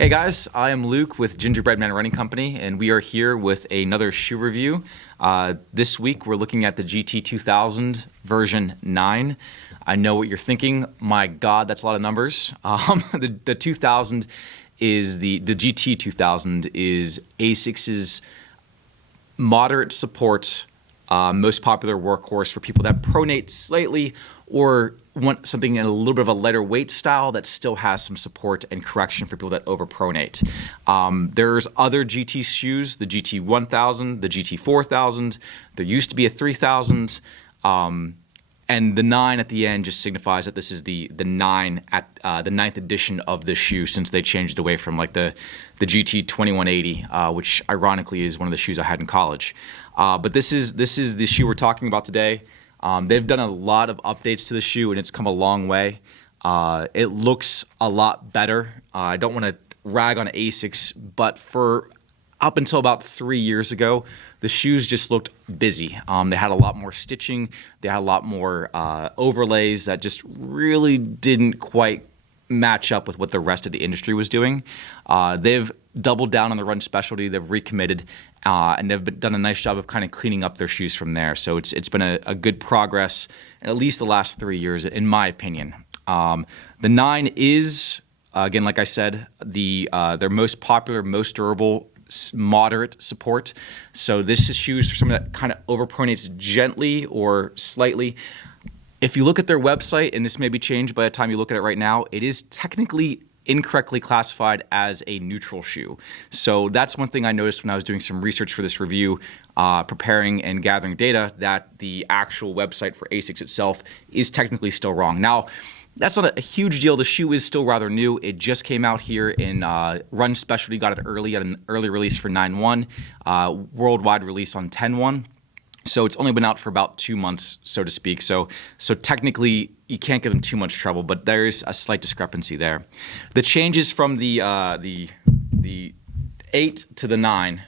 Hey guys, I am Luke with Gingerbread Man Running Company, and we are here with another shoe review. This week we're looking at the GT-2000 version 9. I know what you're thinking. My God, that's a lot of numbers. The 2000 is the GT-2000 is ASICS's moderate support, most popular workhorse for people that pronate slightly or want something in a little bit of a lighter weight style that still has some support and correction for people that overpronate. There's other GT shoes, the GT-1000, the GT-4000. There used to be a 3000, and the 9 at the end just signifies that this is the 9 at the 9th edition of this shoe, since they changed it away from like the GT-2180, which ironically is one of the shoes I had in college. But this is the shoe we're talking about today. They've done a lot of updates to the shoe, and it's come a long way. It looks a lot better. I don't want to rag on ASICS, but for up until about 3 years ago, the shoes just looked busy. They had a lot more stitching. They had a lot more overlays that just really didn't quite match up with what the rest of the industry was doing. They've doubled down on the run specialty. They've recommitted, and they've done a nice job of kind of cleaning up their shoes from there. So it's been a good progress in at least the last 3 years, in my opinion. The 9 is, again, like I said, their most popular, most durable, moderate support. So this is shoes for someone that kind of overpronates gently or slightly. If you look at their website, and this may be changed by the time you look at it right now, it is technically incorrectly classified as a neutral shoe. So that's one thing I noticed when I was doing some research for this review, preparing and gathering data, that the actual website for ASICS itself is technically still wrong. Now, that's not a huge deal. The shoe is still rather new. It just came out here in Run Specialty, got it early at an early release for 9/1, worldwide release on 10/1. So it's only been out for about 2 months, so to speak. So technically, you can't give them too much trouble, but there is a slight discrepancy there. The changes from the 8 to the 9,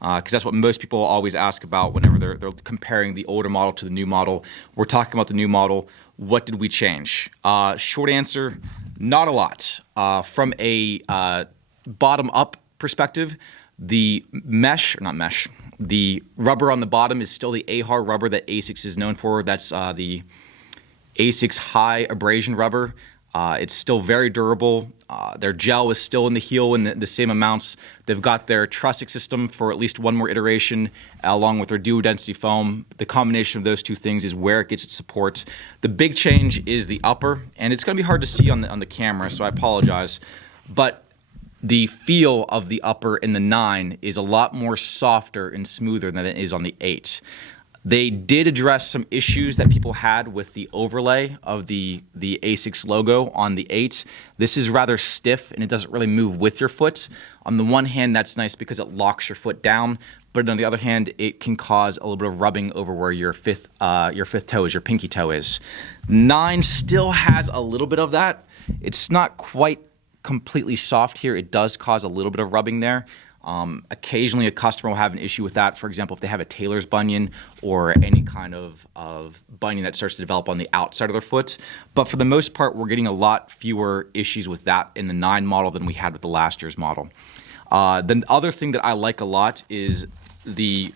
because that's what most people always ask about whenever they're comparing the older model to the new model. We're talking about the new model. What did we change? Short answer, not a lot. From a bottom-up perspective, the rubber on the bottom is still the AHAR rubber that ASICS is known for. That's the ASICS High Abrasion rubber. It's still very durable. Their gel is still in the heel in the same amounts. They've got their trussic system for at least one more iteration, along with their duo-density foam. The combination of those two things is where it gets its support. The big change is the upper, and it's going to be hard to see on the camera, so I apologize. But the feel of the upper in the 9 is a lot more softer and smoother than it is on the 8. They did address some issues that people had with the overlay of the ASICS logo on the 8. This is rather stiff, and it doesn't really move with your foot. On the one hand, that's nice because it locks your foot down, but on the other hand, it can cause a little bit of rubbing over where your fifth toe is, your pinky toe is. 9 still has a little bit of that. It's not quite completely soft here. It does cause a little bit of rubbing there. Occasionally a customer will have an issue with that. For example, if they have a tailor's bunion or any kind of bunion that starts to develop on the outside of their foot. But for the most part, we're getting a lot fewer issues with that in the 9 model than we had with the last year's model. The other thing that I like a lot is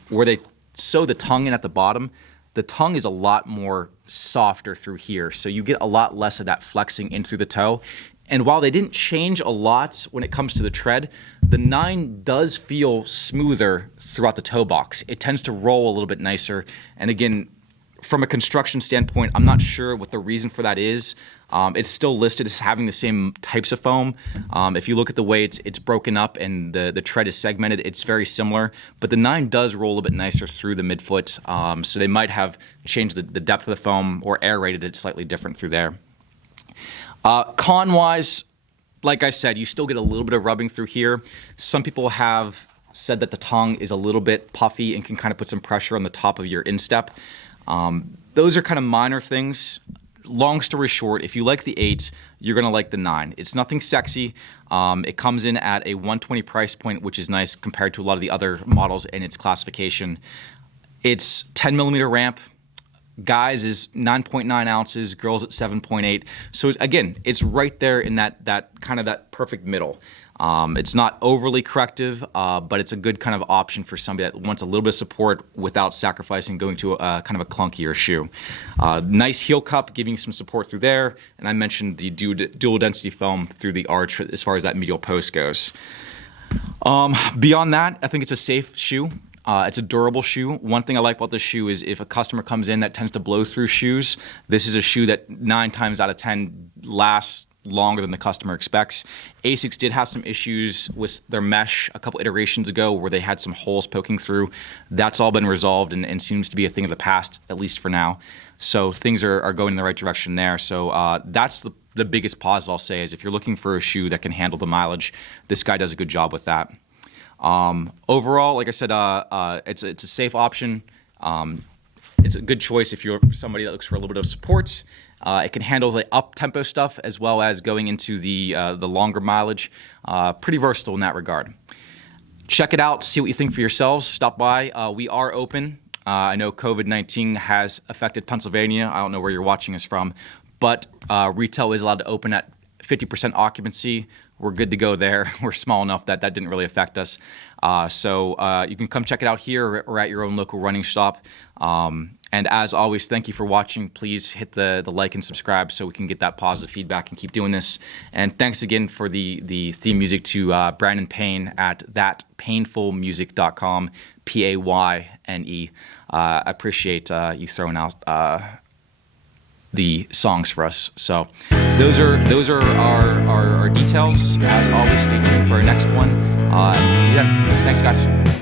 where they sew the tongue in at the bottom. The tongue is a lot more softer through here, so you get a lot less of that flexing in through the toe. And while they didn't change a lot when it comes to the tread, the 9 does feel smoother throughout the toe box. It tends to roll a little bit nicer. And again, from a construction standpoint, I'm not sure what the reason for that is. It's still listed as having the same types of foam. If you look at the way it's broken up and the tread is segmented, it's very similar. But the 9 does roll a little bit nicer through the midfoot. So they might have changed the depth of the foam or aerated it slightly different through there. Con-wise, like I said, you still get a little bit of rubbing through here. Some people have said that the tongue is a little bit puffy and can kind of put some pressure on the top of your instep. Those are kind of minor things. Long story short, if you like the 8, you're going to like the 9. It's nothing sexy. It comes in at a $120 price point, which is nice compared to a lot of the other models in its classification. It's 10mm ramp. Guys is 9.9 ounces, girls at 7.8. So again, it's right there in that kind of that perfect middle. It's not overly corrective, but it's a good kind of option for somebody that wants a little bit of support without sacrificing going to a kind of a clunkier shoe. Nice heel cup, giving you some support through there, and I mentioned the dual density foam through the arch as far as that medial post goes. Beyond that, I think it's a safe shoe. It's a durable shoe. One thing I like about this shoe is if a customer comes in that tends to blow through shoes, this is a shoe that 9 times out of 10 lasts longer than the customer expects. ASICS did have some issues with their mesh a couple iterations ago where they had some holes poking through. That's all been resolved and seems to be a thing of the past, at least for now. So things are going in the right direction there. So that's the biggest positive I'll say is if you're looking for a shoe that can handle the mileage, this guy does a good job with that. Overall, like I said, it's a safe option. It's a good choice if you're somebody that looks for a little bit of support. It can handle the up-tempo stuff as well as going into the longer mileage. Pretty versatile in that regard. Check it out. See what you think for yourselves. Stop by. We are open. I know COVID-19 has affected Pennsylvania. I don't know where you're watching us from, but retail is allowed to open at 50% occupancy. We're good to go there. We're small enough that didn't really affect us. So you can come check it out here or at your own local running shop. And as always, thank you for watching. Please hit the like and subscribe so we can get that positive feedback and keep doing this. And thanks again for the theme music to Brandon Payne at thatpainfulmusic.com, Payne. I appreciate you throwing out the songs for us. So those are our details. As always, stay tuned for our next one. See you then. Thanks, guys.